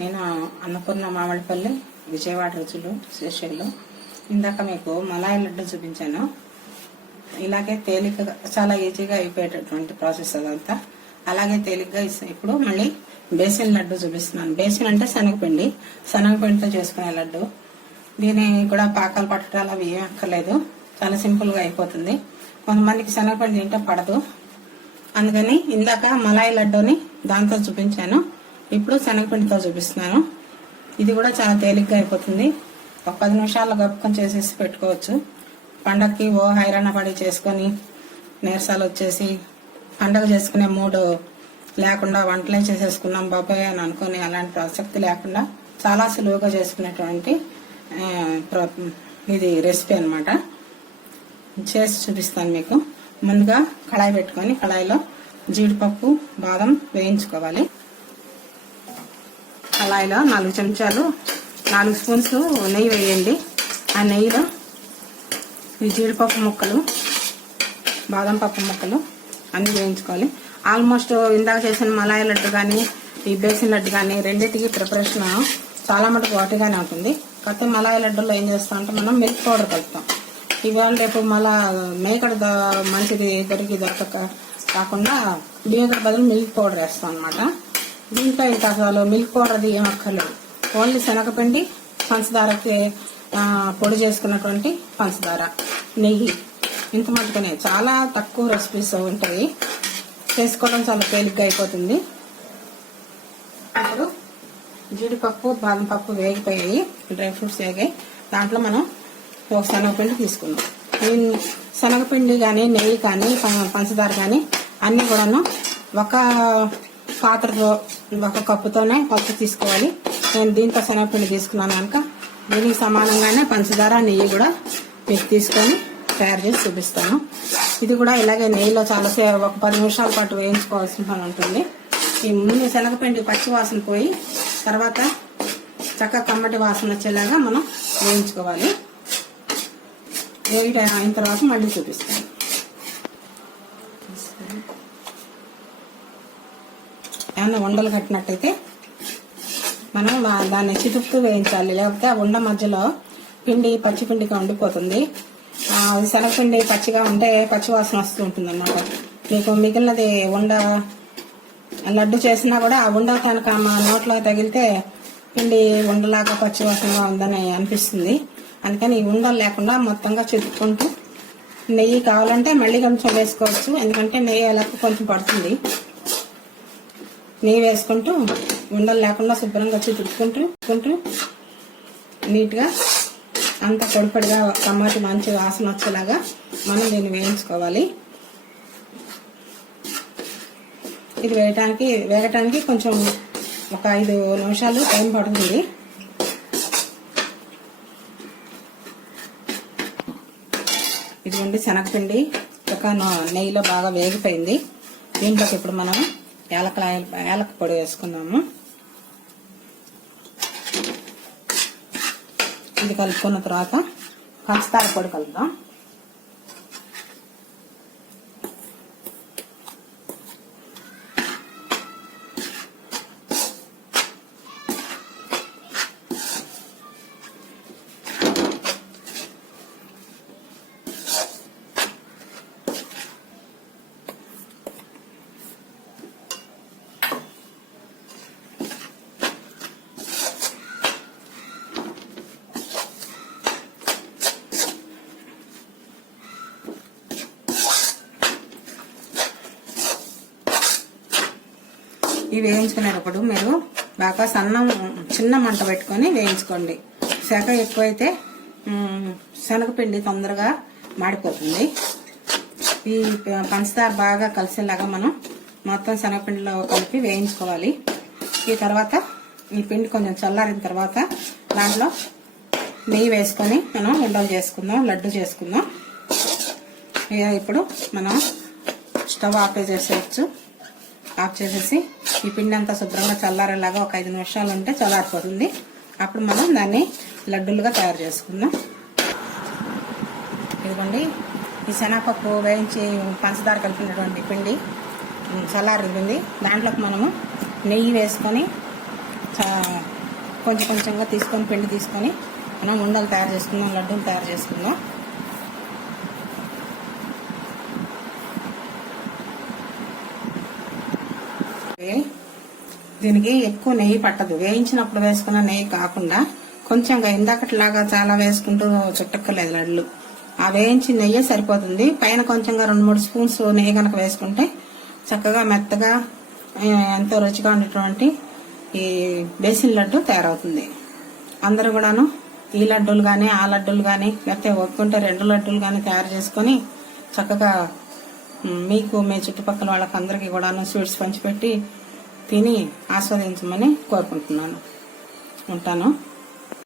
నేను అన్నపూర్ణ మామిడిపల్లి విజయవాడ రుచులు స్పెషల్లో ఇందాక మీకు మలాయి లడ్డు చూపించాను. ఇలాగే తేలికగా చాలా ఈజీగా అయిపోయేటటువంటి ప్రాసెస్ అదంతా. అలాగే తేలిగ్గా ఇప్పుడు మళ్ళీ బేసిన్ లడ్డు చూపిస్తున్నాను. బేసిన్ అంటే శనగపిండితో చేసుకునే లడ్డు. దీని కూడా పాకాలు పట్టడాలు అవి ఏం అక్కర్లేదు, చాలా సింపుల్ గా అయిపోతుంది. కొంతమందికి శనగపిండి తింటే పడదు, అందుకని ఇందాక మలాయి లడ్డూని దాంతో చూపించాను. ఇప్పుడు శనగపిండితో చూపిస్తున్నాను. ఇది కూడా చాలా తేలిగ్గా అయిపోతుంది. ఒక 10 నిమిషాల్లో గప్పుకొని చేసేసి పెట్టుకోవచ్చు. పండగకి హైరాణ పడి చేసుకొని నీరసాలు వచ్చేసి పండగ చేసుకునే మూడు లేకుండా వంటలే చేసేసుకున్నాం బాబాయ్ అని అనుకుని అలాంటి ప్రసక్తి లేకుండా చాలా సులువుగా చేసుకునేటువంటి ఇది రెసిపీ అన్నమాట. చేసి చూపిస్తాను మీకు. ముందుగా కళాయి పెట్టుకొని కళాయిలో జీడిపప్పు బాదం వేయించుకోవాలి. కళాయిలో 4 చెంచాలు 4 స్పూన్స్ నెయ్యి వేయండి. ఆ నెయ్యిలో ఈ జీడిపప్పు ముక్కలు బాదం పప్పు ముక్కలు అన్ని వేయించుకోవాలి. ఆల్మోస్ట్ ఇందాక చేసిన మలాయి లడ్డు కానీ ఈ బేసిన్ లడ్డు కానీ రెండింటికి ప్రిపరేషన్ చాలా మటుకు ఒకటిగానే ఉంటుంది. కాకపోతే మలాయి లడ్డులో ఏం చేస్తామంటే మనం మిల్క్ పౌడర్ కలుపుతాం. ఇవాళ రేపు మళ్ళా మేకడ మంచిది దొరకక కాకుండా మేకడ బదులు మిల్క్ పౌడర్ వేస్తాం అనమాట. దీంట్లో ఇంకా అసలు మిల్క్ పౌడర్ అది ఏం అక్కర్లేదు. ఓన్లీ శనగపిండి, పంచదారకి పొడి చేసుకున్నటువంటి పంచదార, నెయ్యి, ఇంత మటుకునే. చాలా తక్కువ రెసిపీస్ ఉంటాయి, చేసుకోవడం చాలా తేలిగ్గా అయిపోతుంది. ఇప్పుడు జీడిపప్పు బాదం పప్పు వేగిపోయాయి, డ్రై ఫ్రూట్స్ వేగాయి. దాంట్లో మనం ఒక శనగపిండి తీసుకున్నాం. ఈ శనగపిండి కానీ నెయ్యి కానీ పంచదార కానీ అన్ని కూడాను ఒక పాత్రతో ఒక కప్పుతోనే కొత్త తీసుకోవాలి. నేను దీంతో శనగపిండి తీసుకున్నాను కనుక దీనికి సమానంగానే పంచదార నెయ్యి కూడా మీకు తీసుకొని తయారు చేసి చూపిస్తాను. ఇది కూడా ఇలాగే నెయ్యిలో చాలాసేపు ఒక 10 నిమిషాల పాటు వేయించుకోవాల్సిన పని ఉంటుంది. ఈ ముందు శనగపిండి పచ్చి వాసన పోయి తర్వాత చక్కగా కమ్మటి వాసన వచ్చేలాగా మనం వేయించుకోవాలి. వేగిటైన అయిన తర్వాత మళ్ళీ చూపిస్తాను. ఏమన్నా ఉండలు కట్టినట్టయితే మనం దాన్ని చితుకుతూ వేయించాలి, లేకపోతే ఆ ఉండ మధ్యలో పిండి పచ్చి పిండిగా ఉండిపోతుంది. శనగపిండి పచ్చిగా ఉంటే పచ్చి వాసన వస్తూ ఉంటుంది అన్నమాట. మీకు మిగిలినది ఉండ లడ్డు చేసినా కూడా ఆ ఉండ కనుక మా నోట్లో తగిలితే పిండి ఉండలాగా పచ్చి వాసనగా ఉందని అనిపిస్తుంది. అందుకని ఈ ఉండలు లేకుండా మొత్తంగా చితుక్కుంటూ, నెయ్యి కావాలంటే మళ్ళీ కొంచెం వేసుకోవచ్చు, ఎందుకంటే నెయ్యి ఎలా కొంచెం పడుతుంది. నెయ్యి వేసుకుంటూ ఉండలు లేకుండా శుభ్రంగా చితుక్కుంటూ నీట్గా అంత పొడిపడిగా టమాటా మంచి వాసన వచ్చేలాగా మనం దీన్ని వేయించుకోవాలి. ఇది వేగటానికి కొంచెం ఒక 5 నిమిషాలు టైం పడుతుంది. ఇదిగోండి శనగపిండి ఒక నెయ్యిలో బాగా వేగిపోయింది. దీంట్లోకి ఇప్పుడు మనం యాలక పొడి వేసుకుందాము. ఇది కలుపుకున్న తర్వాత పంచదార పొడి కలుపుదాం. ఇవి వేయించుకునేటప్పుడు మీరు బాగా చిన్న మంట పెట్టుకొని వేయించుకోండి. శాఖ ఎక్కువైతే శనగపిండి తొందరగా మాడిపోతుంది. ఈ పంచదార బాగా కలిసేలాగా మనం మొత్తం శనగపిండిలో కలిపి వేయించుకోవాలి. ఈ తర్వాత ఈ పిండి కొంచెం చల్లారిన తర్వాత దాంట్లో నెయ్యి వేసుకొని మనం ఉండలు చేసుకుందాం, లడ్డు చేసుకుందాం. ఇప్పుడు మనం స్టవ్ ఆఫ్ చేసేసి ఈ పిండి అంతా శుభ్రంగా చల్లారేలాగా ఒక 5 నిమిషాలు ఉంటే చల్లారిపోతుంది. అప్పుడు మనం దాన్ని లడ్డూలుగా తయారు చేసుకుందాం. ఇదిగోండి ఈ శనగపప్పు వేయించి పంచదార కలిపినటువంటి పిండి చల్లారింది. దాంట్లోకి మనము నెయ్యి వేసుకొని కొంచెం కొంచెంగా తీసుకొని పిండి తీసుకొని మనం ఉండలు తయారు చేసుకుందాం, లడ్డూలు తయారు చేసుకుందాం. దీనికి ఎక్కువ నెయ్యి పట్టదు. వేయించినప్పుడు వేసుకున్న నెయ్యి కాకుండా కొంచెంగా ఇందాకట్లాగా చాలా వేసుకుంటూ చుట్టక్కర్లేదు లడ్లు. ఆ వేయించి నెయ్యి సరిపోతుంది. పైన కొంచెంగా 2-3 స్పూన్స్ నెయ్యి కనుక వేసుకుంటే చక్కగా మెత్తగా ఎంతో రుచిగా ఉండేటువంటి ఈ బేసిన్ లడ్డు తయారవుతుంది. అందరూ కూడాను ఈ లడ్డూలు కానీ ఆ లడ్డూలు కానీ లేకపోతే ఒప్పుకుంటే 2 లడ్డూలు కానీ తయారు చేసుకుని చక్కగా మీకు మీ చుట్టుపక్కల వాళ్ళకి అందరికీ కూడాను స్వీట్స్ పంచిపెట్టి తిని ఆస్వాదించమని కోరుకుంటున్నాను. ఉంటాను.